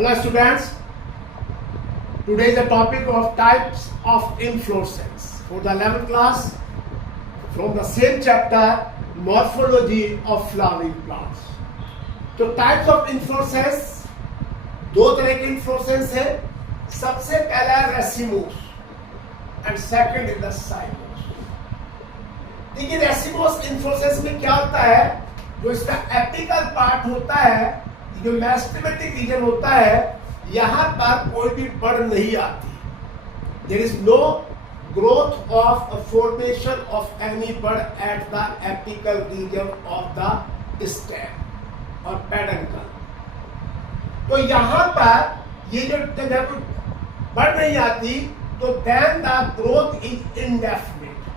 Hello students, today the topic of types of inflorescence for the 11th class from the same chapter morphology of flowering plants. तो types of inflorescence दो तरह के inflorescence है. सबसे पहला racemose and second is the साइमोस. देखिए racemose inflorescence में क्या होता है, जो इसका एपिकल पार्ट होता है, जो मेरिस्टेमेटिक रीजन होता है, यहां पर कोई भी बड़ नहीं आती. There is no growth of formation of any bud at the apical region of the stem और पेडंकल. तो यहां पर ये जो जब बढ़ नहीं आती तो then the growth is indefinite.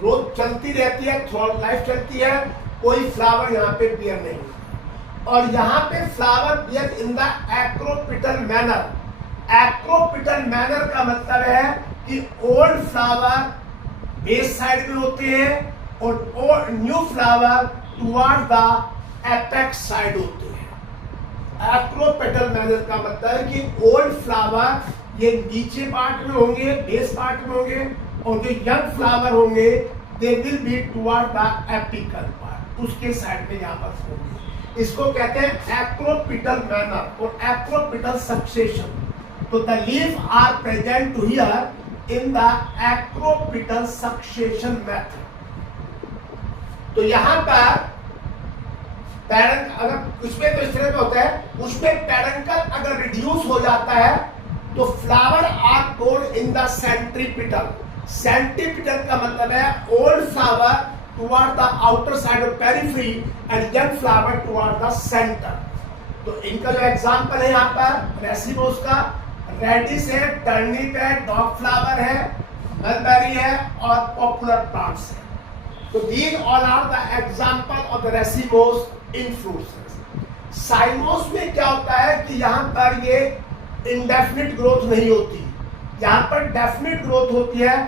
Growth चलती रहती है, थ्रू लाइफ चलती है, कोई फ्लावर यहाँ पे बियर नहीं. और यहाँ पे flower bear in the acropetal manner. Acropetal manner का मतलब है कि ओल्ड फ्लावर बेस साइड में होते हैं और new flower toward the apex side होते हैं. एक्रोपेटल मैनर का मतलब है कि ओल्ड फ्लावर ये नीचे पार्ट में होंगे, बेस पार्ट में होंगे, और जो यंग फ्लावर होंगे they will be toward the apical part, उसके साइड में यहाँ पर होंगे. इसको कहते हैं एक्रोपिटल मैनर और एक्रोपिटल सक्सेशन. तो the leaf are present here in the acropetal succession method. तो यहाँ पर पैरंक अगर उसमें तो इस तरह का होता है, उसमें पैरंकल अगर रिड्यूस हो जाता है तो flower are told in the centripetal. Centripetal का मतलब है old flower toward the outer side of periphery and young flower toward the centre. तो इनका जो एग्जांपल है यहाँ पर रेसिमोस का, रेडिस है, टर्निप है, डॉग फ्लावर है, मलबेरी है और पॉपुलर प्लांट्स है. तो these all are the example of the racemose inflorescence. Cymose में क्या होता है कि यहाँ पर ये इंडेफिनिट ग्रोथ नहीं होती, यहाँ पर डेफिनिट ग्रोथ होती है.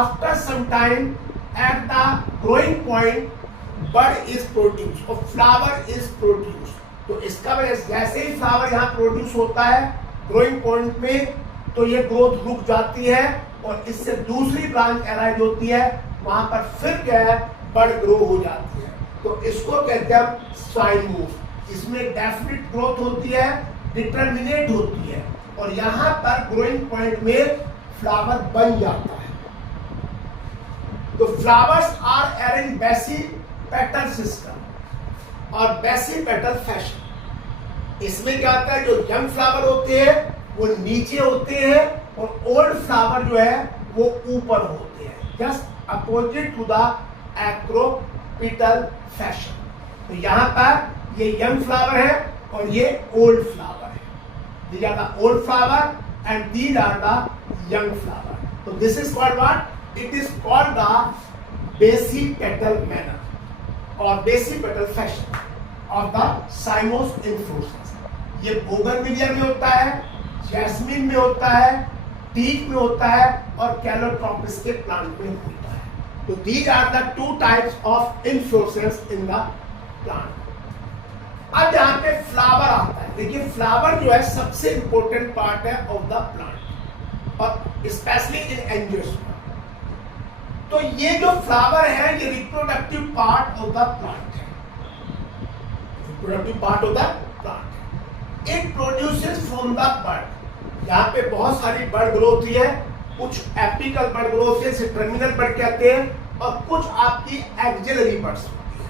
After some time at the growing point bud is produced और flower is produced. तो इसका वजह जैसे ही फ्लावर यहाँ प्रोड्यूस होता है ग्रोइंग पॉइंट में, तो ये ग्रोथ रुक जाती है और इससे दूसरी ब्रांच अराइज होती है, वहां पर फिर क्या है बड ग्रो हो जाती है. तो इसको कहते हैं साइमोस. इसमें डेफिनिट ग्रोथ होती है, डिटरमिनेट होती है, और यहाँ पर ग्रोइंग पॉइंट में फ्लावर बन जाता है. तो फ्लावर्स आर अरेंज बेसी पेटल सिस्टम और बेसी पेटल फैशन. इसमें क्या होता है, जो यंग फ्लावर होते हैं वो नीचे होते हैं और ओल्ड फ्लावर जो है वो ऊपर होते हैं, just opposite to the acropetal fashion. तो यहाँ पर ये यंग फ्लावर है और ये ओल्ड फ्लावर है. These are the old flower and these are the young flower. तो this is called what? It is called the basipetal manner or basipetal fashion of the cymos inflorescence. ये bougainvillea में होता है, jasmine में होता है, teak में होता है और कैलोट्रोपिस के प्लांट में होता है. तो these are the two types of inflorescence in the plant. अब यहाँ पे फ्लावर आता है. देखिए फ्लावर जो है सबसे इंपॉर्टेंट पार्ट है ऑफ द प्लांट और स्पेशली इन एंजियोस्पर्म. तो ये जो फ्लावर है ये reproductive part of the plant है. Reproductive part of the plant है. It produces from the bud. यहाँ पे बहुत सारी बड ग्रो होती है. कुछ एपिकल बड ग्रो होती है, इसे टर्मिनल बड कहते हैं, और कुछ आपकी एक्सिलरी बड्स होती है.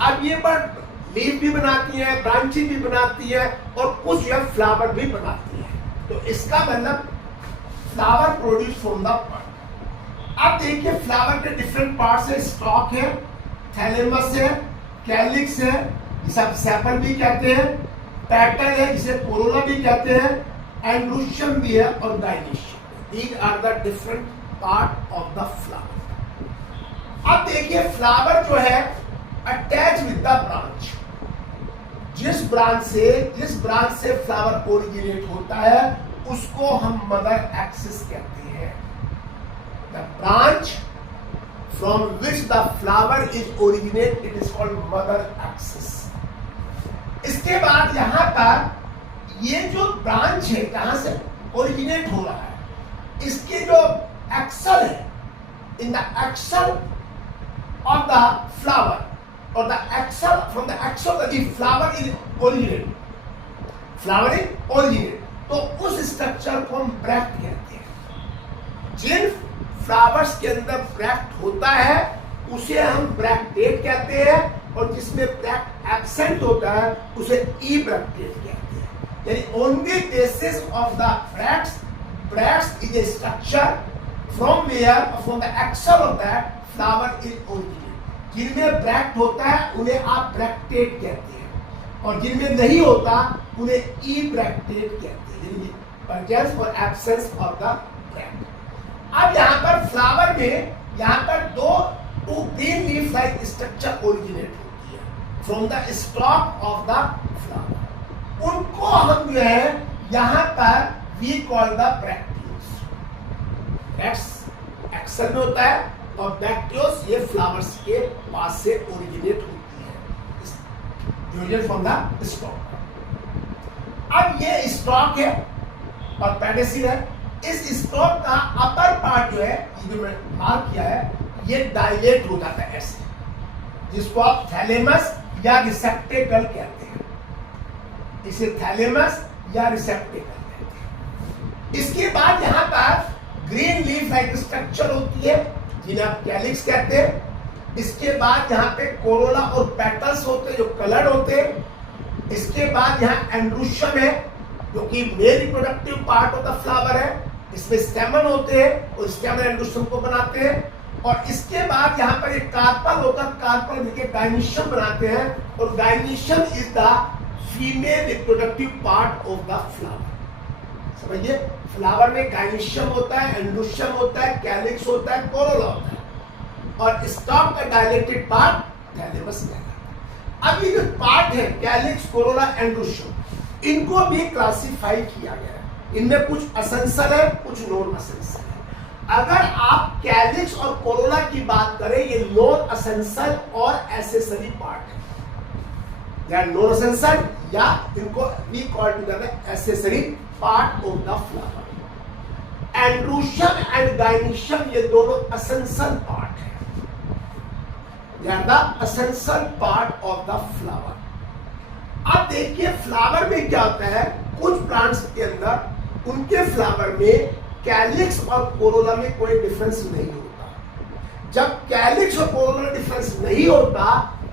अब ये बड लीफ भी बनाती है, ब्रांचिंग भी बनाती है, और कुछ ये फ्लावर भी बनाती है. तो इसका मतलब flower produce from the bud. अब देखिए फ्लावर के डिफरेंट पार्ट्स है. स्टॉक है, थैलेमस है, कैलिक्स है, जिसे आप सेपल भी कहते हैं, पेटल है जिसे कोरोला भी कहते हैं, एंड लुशियम भी है और डायनीशियम. These are the different part of the flower. अब देखिए फ्लावर जो है अटैच विद द ब्रांच. जिस ब्रांच से फ्लावर ओरिजिनेट होता है उसको हम मदर एक्सिस कहते हैं. The branch from which the flower is originate, it is called mother axis. इसके बाद यहाँ पर ये जो ब्रांच है जहां से ओरिजिनेट हो रहा है, इसके जो एक्सल है, in the axil of the flower और the axil from the axil of the flower is originate, flower is originate, तो उस स्ट्रक्चर को हम ब्रैक्ट कहते हैं। जिन फ्लावर्स के अंदर ब्रैक्ट होता है उसे हम ब्रैक्टेट कहते हैं, और जिसमें ब्रैक्ट एब्सेंट होता है उसे ई ब्रैक्टेट कहते हैं। यानी on the basis of the bracts is a structure from where from the axil of that flower is originate. जिनमें ब्रैक्ट होता है उन्हें आप ब्रैक्टेट कहते हैं, और जिनमें नहीं होता उन्हें ई ब्रैक्टेट कहते हैं, प्रेजेंस और एब्सेंस ऑफ द ब्रैक्ट। अब यहाँ पर फ्लावर में यहाँ पर two green leaf like structure originate होती है from the stalk of the flower. उनको हम जो है यहाँ पर we call the bracteoles. Axil में होता है और ब्रैक्टियोस ये फ्लावर्स के पास से ओरिजिनेट होती है फ्रॉम द स्टॉक। अब ये स्टॉक है और पेडिसिल है। इस स्टॉक का अपर पार्ट जो है, ये जो मैंने मार्क किया है, ये डायलेट हो जाता है ऐसे, जिसको आप थैलेमस या रिसेप्टेकल कहते हैं। इसे थैलेमस या रिसेप्टेकल कहते हैं। इसके बाद यहाँ पर ग्रीन लीफ लाइक स्ट्रक्चर होती है जिन्हें आप कैलिक्स कहते हैं। इसके बाद यहाँ पे कोरोला और पेटल्स होते हैं जो कलर्ड होते हैं। इसके बाद यहाँ एंड्रूशियम है जो कि male reproductive part of the flower है। इसमें स्टेमन होते हैं और स्टेमन एंड्रूशियम को बनाते हैं। और इसके बाद यहाँ पर एक कार्पल होता है, कार्पल मिलकर गाइनिशियम बनाते हैं, और gynoecium is the female reproductive part of the flower. समझिए, फ्लावर में गाइनिशियम होता है, एंड्रूशियम होता है, कैलिक्स होता है, कोरोला होता है, और स्टॉक का डायलेटेड पार्ट थैलेमस कहलाता है। अब ये जो पार्ट है कैलिक्स, कोरोला, एंड्रूशियम, इनको भी क्लासिफाई किया गया है। इनमें कुछ असेंशियल है, कुछ नॉन असेंशियल है। अगर आप कैलिक्स और कोरोला की बात करें, ये नॉन असेंशियल और एसेसरी पार्ट है, या नॉन असेंशियल या इनको we call together accessory part of the flower. Androecium and gynoecium ये दोनों असेंशियल पार्ट है, या the essential part of the flower. अब देखिए फ्लावर में क्या होता है, कुछ प्लांट्स के अंदर उनके फ्लावर में कैलिक्स और कोरोला में कोई डिफरेंस नहीं होता। जब कैलिक्स और कोरोला में डिफरेंस नहीं होता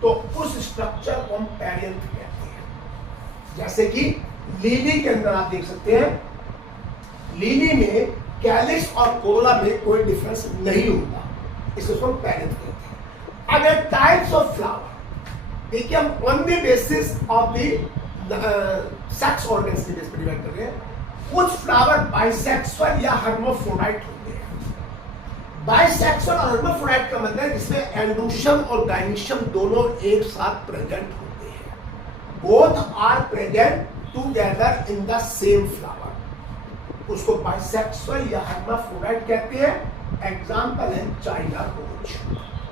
तो उस स्ट्रक्चर को हम पैरेंट कहते हैं। जैसे कि लीली के अंदर आप देख सकते हैं, लीली में कैलिक्स और कोरोला में कोई डिफरेंस नहीं होता, इसको हम पैरेंट कहते हैं। अगर टाइप्स ऑफ फ्लावर देखिए, हम on the basis of the sex organs के बेस पर डिवाइड कर रहे हैं। कुछ फ्लावर बाइसेक्सुअल या हर्माफ्रोडाइट होते हैं। बाइसेक्सुअल और हर्माफ्रोडाइट का मतलब है जिसमें एंड्रूशियम और गाइनिशियम दोनों एक साथ प्रेजेंट होते हैं। Both are present together in the same flower, उसको बाइसेक्सुअल या हर्माफ्रोडाइट कहते हैं। एग्जांपल है चाइना रोज।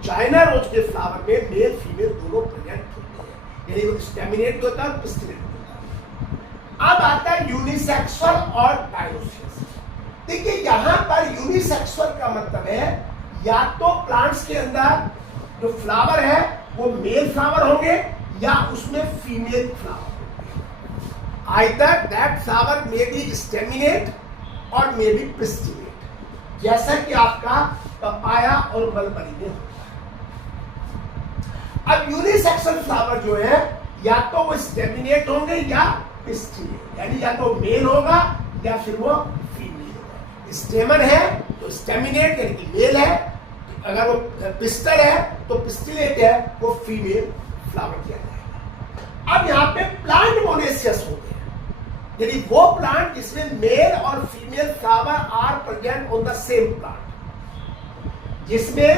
चाइना रोज के फ्लावर में मेल फीमेल दोनों प्रेजेंट होते हैं, यानी वो स्टेमिनेट होता है, पिस्टिलेट होता है। अब आता है यूनिसेक्सुअल और डायोसियस। देखिए यहाँ पर यूनिसेक्सुअल का मतलब है या तो प्लांट्स के अंदर जो फ्लावर है वो मेल फ्लावर होंगे या उसमें फीमेल फ्लावर होंगे। Either that flower may be staminate और मे बी पिस्टिलेट, जैसा कि आपका पपाया और मलबरी में होता है। अब यूनिसेक्सुअल फ्लावर जो है या तो वो स्टेमिनेट होंगे या पिस्टिलेट, यानी या तो मेल होगा या फिर वो फीमेल होगा। स्टेमन है तो स्टेमिनेट यानी कि मेल है, अगर वो पिस्टल है तो पिस्टिलेट है, वो फीमेल फ्लावर किया जाएगा। अब यहाँ पे प्लांट मोनेशियस होते हैं, यानी वो प्लांट जिसमें मेल और female flower are present on the same plant, जिसमें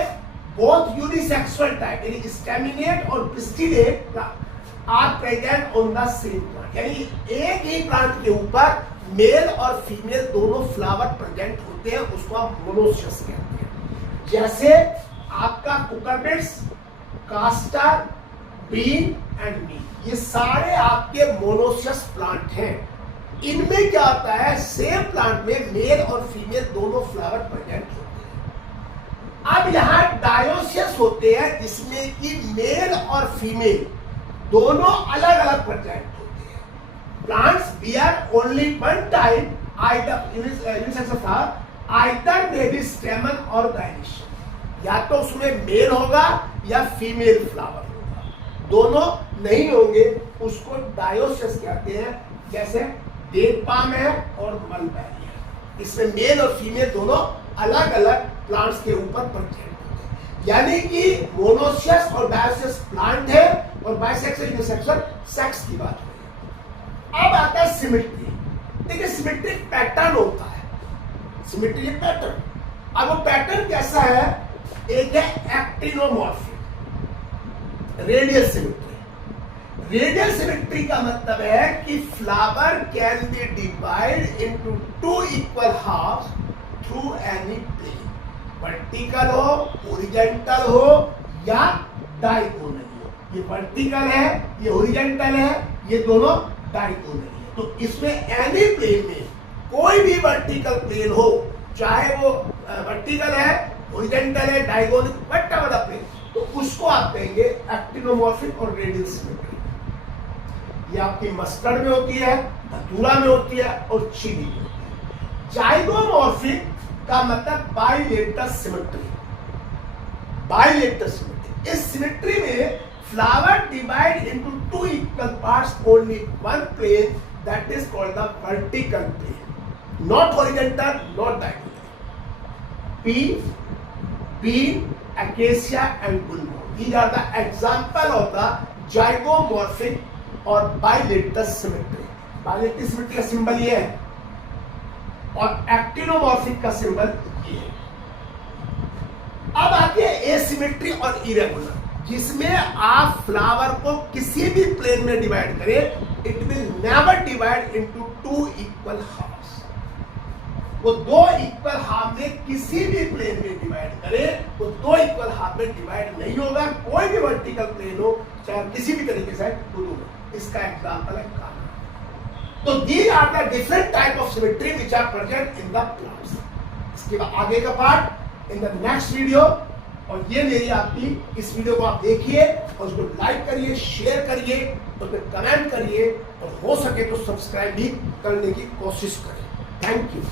बोथ यूनिसेक्सुअल टाइप यानी स्टेमिनेट और pistillate are present on the same plant, यानी एक ही प्लांट के ऊपर मेल और फीमेल दोनों फ्लावर प्रेजेंट होते हैं, उसको आप मोनोसियस कहते हैं। जैसे आपका कुकुरबिट्स, कास्टर, बीन एंड मील, ये सारे आपके मोनोसियस प्लांट हैं। इनमें क्या होता है, सेम प्लांट में मेल और फीमेल दोनों फ्लावर प्रेजेंट होते हैं। अब यहाँ डायोसियस होते हैं जिसमें कि मेल और फीमेल दोनों अलग अलग प्रेजेंट होते हैं। Plants bear only one time either may be stamen और गाइनिशन, या तो उसमें मेल होगा या फीमेल फ्लावर होगा, दोनों नहीं होंगे, उसको डायोसियस कहते हैं। जैसे डेट पाम है और मलबेरी है, इसमें मेल और फीमेल दोनों अलग अलग प्लांट्स के ऊपर प्रेजेंट होते हैं। यानी कि मोनोसियस और डायोसियस प्लांट है और बाइसेक्सुअल यूनिसेक्सुअल सेक्स की बात हो। अब आता है सिमेट्री। देखिए सिमेट्रिक पैटर्न होता है, सिमेट्री पैटर्न। अब वो पैटर्न कैसा है, एक है actinomorphic, radial symmetry. Radial symmetry का मतलब है कि flower can be divide into two equal halves through any plane, vertical हो, हॉरिजॉन्टल हो या डायगोनल हो। ये वर्टिकल है, ये हॉरिजॉन्टल है, ये दोनों डायगोनल है। तो इसमें एनी प्लेन में कोई भी वर्टिकल प्लेन हो, चाहे वो वर्टिकल है, हॉरिजॉन्टल है, डायगोनल, व्हाटएवर द प्लेन, तो उसको आप कहेंगे एक्टिनोमॉर्फिक और रेडियल सिमेट्री। ये आपकी मस्टर्ड में होती है, धतूरा में होती है और चीनी में होती है। जाइगोमॉर्फिक का मतलब बाइलेटरल सिमेट्री, बाइलेटरल सिमेट्री। इस सिमेट्री में flower divide into two equal parts, only one plane, that is called the vertical plane, not horizontal, not diagonal. Bean, acacia and gulmo. These are the example of the zygomorphic or bilateral symmetry. Bilateral symmetry का symbol ये है और actinomorphic का symbol ये है। अब आती है एसिमेट्री और इरेगुलर, जिसमें आप फ्लावर को किसी भी प्लेन में डिवाइड करें, it will never divide into two equal halves. वो दो इक्वल हाफ में किसी भी प्लेन में डिवाइड करे, वो दो इक्वल हाफ में डिवाइड नहीं होगा, कोई भी वर्टिकल प्लेन हो, चाहे किसी भी तरीके से हो। इसका एग्जांपल है काना। तो these are the different type of symmetry which are present in the plants. इसके बाद आगे का part in the next video. और ये मेरी आपकी इस वीडियो को आप देखिए और उसको लाइक करिए, शेयर करिए, उस पर कमेंट करिए और हो सके तो सब्सक्राइब भी करने की कोशिश करें। Thank you.